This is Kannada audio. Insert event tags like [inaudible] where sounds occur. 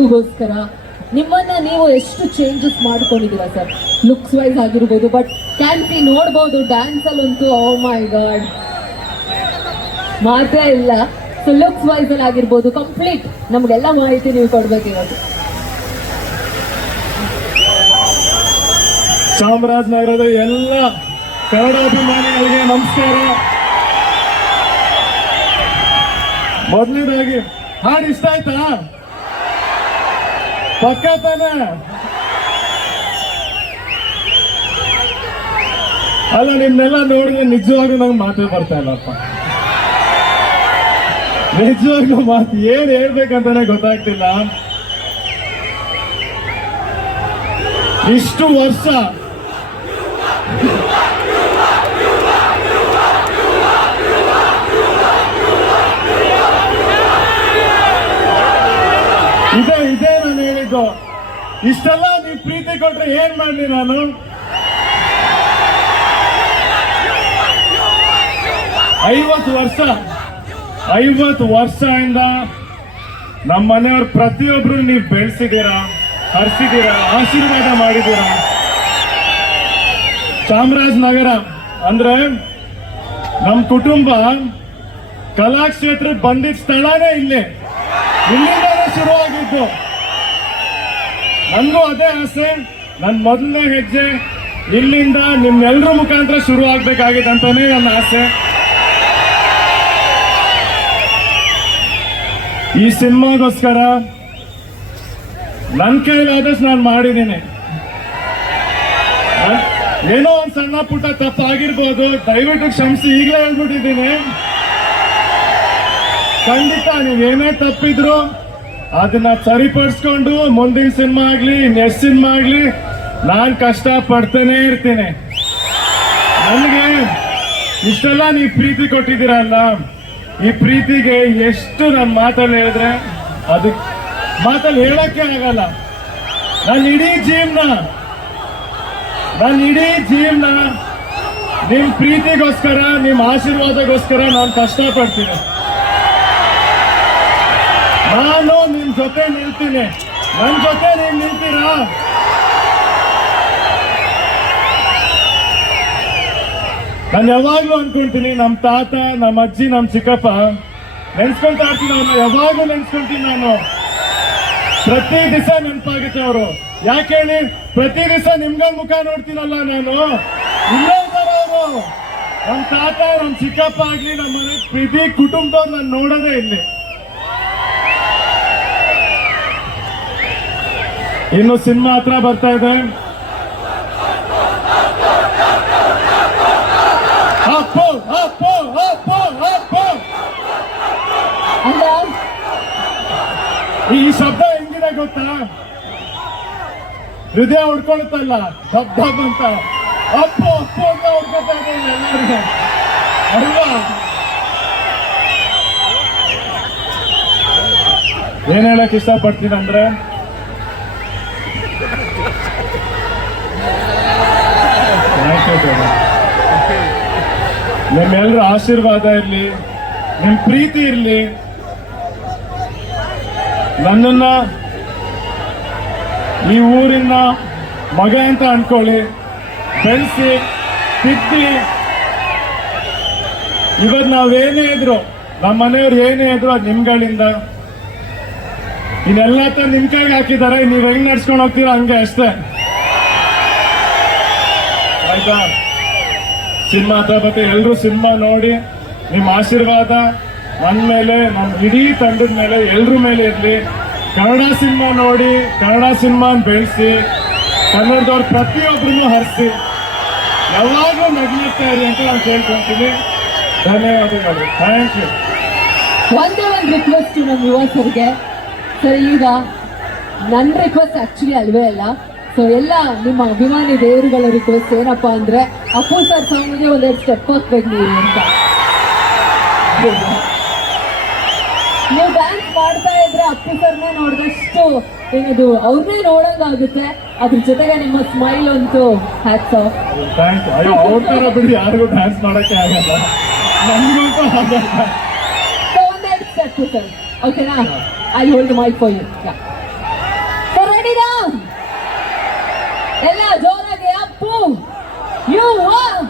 ಸಾಂಗುಗೋಸ್ಕರ ನಿಮ್ಮನ್ನ ನೀವು ಎಷ್ಟು ಚೇಂಜಸ್ ಮಾಡ್ಕೊಂಡಿದ್ದೀರಾ ಸರ್? ಲುಕ್ಸ್ ವೈಸ್ ಆಗಿರ್ಬೋದು ಬಟ್ ಕ್ಯಾನ್ ಸಿ ನೋಡ್ಬೋದು ಡ್ಯಾನ್ಸ್ ಅಂತೂ ಓ ಮೈ ಗಾಡ್ ಮಾತ್ರ ಇಲ್ಲ. ಸೊ ಲುಕ್ಸ್ ವೈಸ್ ಅಲ್ಲಿ ಆಗಿರ್ಬೋದು ಕಂಪ್ಲೀಟ್ ನಮ್ಗೆಲ್ಲ ಮಾಹಿತಿ ನೀವು ಕೊಡ್ಬೇಕು ಚಾಮರಾಜನಗರದ ಎಲ್ಲ ಕನ್ನಡಾಭಿಮಾನಿಗಳಿಗೆ ನಮಸ್ಕಾರ. ಮೊದಲನೇದಾಗಿ ಹಾಡು ಇಷ್ಟ ಆಯ್ತಾ? ಪಕ್ಕ ತಾನೆ ಅಲ್ಲ, ನಿಮ್ನೆಲ್ಲ ನೋಡಿದ್ರೆ ನಿಜವಾಗ್ಲೂ ನಂಗೆ ಮಾತೇ ಬರ್ತಾ ಇಲ್ಲಪ್ಪ. ನಿಜವಾಗ್ಲೂ ಮಾತು ಏನ್ ಹೇಳ್ಬೇಕಂತಾನೆ ಗೊತ್ತಾಗ್ತಿಲ್ಲ. ಇಷ್ಟು ವರ್ಷ ಇದೆ ಇದೆ ನಾನು ಇಷ್ಟೆಲ್ಲ ನೀವು ಪ್ರೀತಿ ಕೊಟ್ಟರೆ ಏನ್ ಮಾಡಿ ನಾನು? ಐವತ್ತು ವರ್ಷ, ಐವತ್ತು ವರ್ಷದಿಂದ ನಮ್ಮ ಮನೆಯವ್ರ ಪ್ರತಿಯೊಬ್ರು ನೀವು ಬೆಳೆಸಿದ್ದೀರಾ, ಹರಿಸಿದ್ದೀರಾ, ಆಶೀರ್ವಾದ ಮಾಡಿದ್ದೀರಾ? ಚಾಮರಾಜನಗರ ಅಂದ್ರೆ ನಮ್ಮ ಕುಟುಂಬ ಕಲಾಕ್ಷೇತ್ರ ಬಂದಿದ್ದ ಸ್ಥಳನೇ ಇಲ್ಲೇ. ಇಲ್ಲಿಂದಲೇ ಶುರುವಾಗಿದ್ದು. ನನಗೂ ಅದೇ ಆಸೆ. ನನ್ನ ಮೊದಲನೇ ಹೆಜ್ಜೆ, ಇಲ್ಲಿಂದ ನಿಮ್ಮೆಲ್ಲರ ಮುಖಾಂತರ ಶುರು ಆಗಬೇಕಾಗಿದೆ ಅಂತಾನೆ ನನ್ನ ಆಸೆ. ಈ ಸಿನಿಮಾಗೋಸ್ಕರ ನನ್ನ ಕೈಲಾದಷ್ಟು ನಾನು ಮಾಡಿದ್ದೀನಿ. ಏನೋ ಒಂದು ಸಣ್ಣ ಪುಟ್ಟ ತಪ್ಪಾಗಿರ್ಬೋದು. ದಯವಿಟ್ಟು ಕ್ಷಮಿಸಿ, ಈಗಲೇ ಹೇಳ್ಬಿಟ್ಟಿದ್ದೀನಿ. ಖಂಡಿತ ನೀವೇನೇ ತಪ್ಪಿದ್ರು ಅದನ್ನ ಸರಿಪಡಿಸ್ಕೊಂಡು ಮುಂದಿನ ಸಿನಿಮಾ ಆಗ್ಲಿ ನೆಕ್ಸ್ಟ್ ಸಿನಿಮಾ ಆಗ್ಲಿ, ನಾನ್ ಕಷ್ಟ ಪಡ್ತಾನೆ ಇರ್ತೇನೆ. ನನಗೆ ಇಷ್ಟೆಲ್ಲ ನೀವು ಪ್ರೀತಿ ಕೊಟ್ಟಿದ್ದೀರಲ್ಲ, ಈ ಪ್ರೀತಿಗೆ ಎಷ್ಟು ನನ್ನ ಮಾತಲ್ಲಿ ಹೇಳಿದ್ರೆ ಅದು ಮಾತಲ್ಲಿ ಹೇಳಕ್ಕೆ ಆಗಲ್ಲ. ನನ್ನ ಇಡೀ ಜೀವನ ನನ್ನ ಇಡೀ ಜೀವನ ನಿಮ್ ಪ್ರೀತಿಗೋಸ್ಕರ, ನಿಮ್ ಆಶೀರ್ವಾದಗೋಸ್ಕರ ನಾನು ಕಷ್ಟ ಪಡ್ತೀನಿ ನಾನು ಜೊತೆ ನಿಲ್ತೀನಿ. ನನ್ನ ಜೊತೆ ನೀವು ನಿಲ್ತೀರಾ? ನಾನು ಯಾವಾಗ್ಲೂ ಅನ್ಕೊಂತೀನಿ ನಮ್ಮ ತಾತ ನಮ್ಮ ಅಜ್ಜಿ ನಮ್ಮ ಚಿಕ್ಕಪ್ಪ. ನೆನ್ಸ್ಕೊಂತ ಇರ್ತೀನಿ ಅವ್ರನ್ನ ಯಾವಾಗ್ಲೂ ನೆನ್ಸ್ಕೊಂತೀನಿ ನಾನು. ಪ್ರತಿ ದಿವಸ ನೆನಪಾಗುತ್ತೆ ಅವರು. ಯಾಕೆ ಹೇಳಿ? ಪ್ರತಿ ದಿವಸ ನಿಮ್ಗ ಮುಖ ನೋಡ್ತೀನಲ್ಲ ನಾನು. ಇಲ್ಲೇ ಇದ್ದಾರೆ ಅವರು. ನಮ್ ತಾತ ನಮ್ಮ ಚಿಕ್ಕಪ್ಪ ಆಗ್ಲಿ ನಮ್ಮ ಮನೆ, ಪ್ರೀತಿ ಕುಟುಂಬದವ್ರು ನಾನು ನೋಡೋದೇ ಇಲ್ಲಿ. ಇನ್ನು ಸಿನಿಮಾ ಹತ್ರ ಬರ್ತಾ ಇದೆ. ಈ ಶಬ್ದ ಹೆಂಗಿದೆ ಗೊತ್ತಾ? ಹೃದಯ ಹೊಡ್ಕೊಳುತ್ತಲ್ಲ ಶಬ್ದ ಅಂತ. ಅಪ್ಪು ಅಪ್ಪು ಅಂತ ಹೊಡ್ಕೊತಾ ಇದ್ದೀನಿ ಎಲ್ಲರಿಗೂ. ಅಲ್ವಾ? ಏನ್ ಹೇಳಕ್ ಇಷ್ಟಪಡ್ತೀನಿ ಅಂದ್ರೆ. [laughs] ನಿಮ್ಮೆಲ್ಲರ ಆಶೀರ್ವಾದ ಇರಲಿ, ನಿಮ್ ಪ್ರೀತಿ ಇರಲಿ. ನನ್ನನ್ನ ಈ ಊರಿನ ಮಗ ಅಂತ ಅನ್ಕೊಳ್ಳಿ. ಬೆಳೆಸಿ ತಿದ್ದಿ ಇವತ್ತು ನಾವೇನೇ ಇದ್ರು ನಮ್ಮ ಮನೆಯವ್ರು ಏನೇ ಇದ್ರು ಅದು ನಿಮ್ಗಳಿಂದ. ಇನ್ನೆಲ್ಲ ತಂದು ನಿಮ್ ಕೈಗೆ ಹಾಕಿದ್ದಾರೆ. ನೀವ್ ಹೆಂಗ್ ನಡ್ಸ್ಕೊಂಡು ಹೋಗ್ತೀರಾ ಹಂಗೆ ಅಷ್ಟೇ. ಆಯ್ತಾ? ಸಿನಿಮಾ ಹತ್ರ ಬತ್ತೆ ಎಲ್ರು ಸಿನಿಮಾ ನೋಡಿ, ನಿಮ್ಮ ಆಶೀರ್ವಾದ ನನ್ನ ಮೇಲೆ ನಮ್ಮ ಇಡೀ ತಂಡದ ಮೇಲೆ, ಎಲ್ರ ಮೇಲೆ ಇರಲಿ. ಕನ್ನಡ ಸಿನಿಮಾ ನೋಡಿ, ಕನ್ನಡ ಸಿನಿಮಾ ಬೆಳೆಸಿ, ಕನ್ನಡದವ್ರ ಪ್ರತಿಯೊಬ್ಬರನ್ನು ಹರಿಸಿ, ಯಾವಾಗಲೂ ನಗ್ಲಿರ್ತಾ ಇರಿ ಅಂತ ನಾನು ಕೇಳ್ಕೊಂತೀನಿ ಧನ್ಯವಾದಗಳು. ಥ್ಯಾಂಕ್ ಯು ಒಂದೇ ಒಂದು ರಿಕ್ವೆಸ್ಟ್ ನಮ್ಮ ಯುವಕರಿಗೆ. ಸರ್ ಈಗ ನನ್ನ ರಿಕ್ವೆಸ್ಟ್ ಆಕ್ಚುಲಿ ಅಲ್ವೇ ಅಲ್ಲ. ಸೊ ಎಲ್ಲ ನಿಮ್ಮ ಅಭಿಮಾನಿ ದೇವರುಗಳ ರಿಕ್ವೆಸ್ಟ್ ಏನಪ್ಪ ಅಂದ್ರೆ ಅಪ್ಪು ಸರ್ ಸಾಂಗ್ಗೆ ಒಂದೆರಡು ಸ್ಟೆಪ್ ಹಾಕ್ಬೇಕು ನೀವು ಅಂತ. ನೀವು ಡ್ಯಾನ್ಸ್ ಮಾಡ್ತಾ ಇದ್ರೆ ಅಪ್ಪು ಸರ್ನೇ ನೋಡಿದಷ್ಟು ಏನದು ಅವ್ರನ್ನೇ ನೋಡಂಗಾಗುತ್ತೆ. ಅದ್ರ ಜೊತೆಗೆ ನಿಮ್ಮ ಸ್ಮೈಲ್ ಅಂತೂ ಹ್ಯಾಟ್ಸ್ ಆಫ್ ಥ್ಯಾಂಕ್ ಯು ಅಯ್ಯೋ ಅವ್ರ ಥರ ಬಿಡಿ ಯಾರಿಗೂ ಡ್ಯಾನ್ಸ್ ಮಾಡೋಕ್ಕೆ ಆಗಲ್ಲ. ನಮಗಂತೂ ಆಗಲ್ಲ ಸೊ ಒಂದೆರಡು step sir Okay, now I'll hold the mic for you. Yeah. So ready now. Ella, Jora, Appu. You are.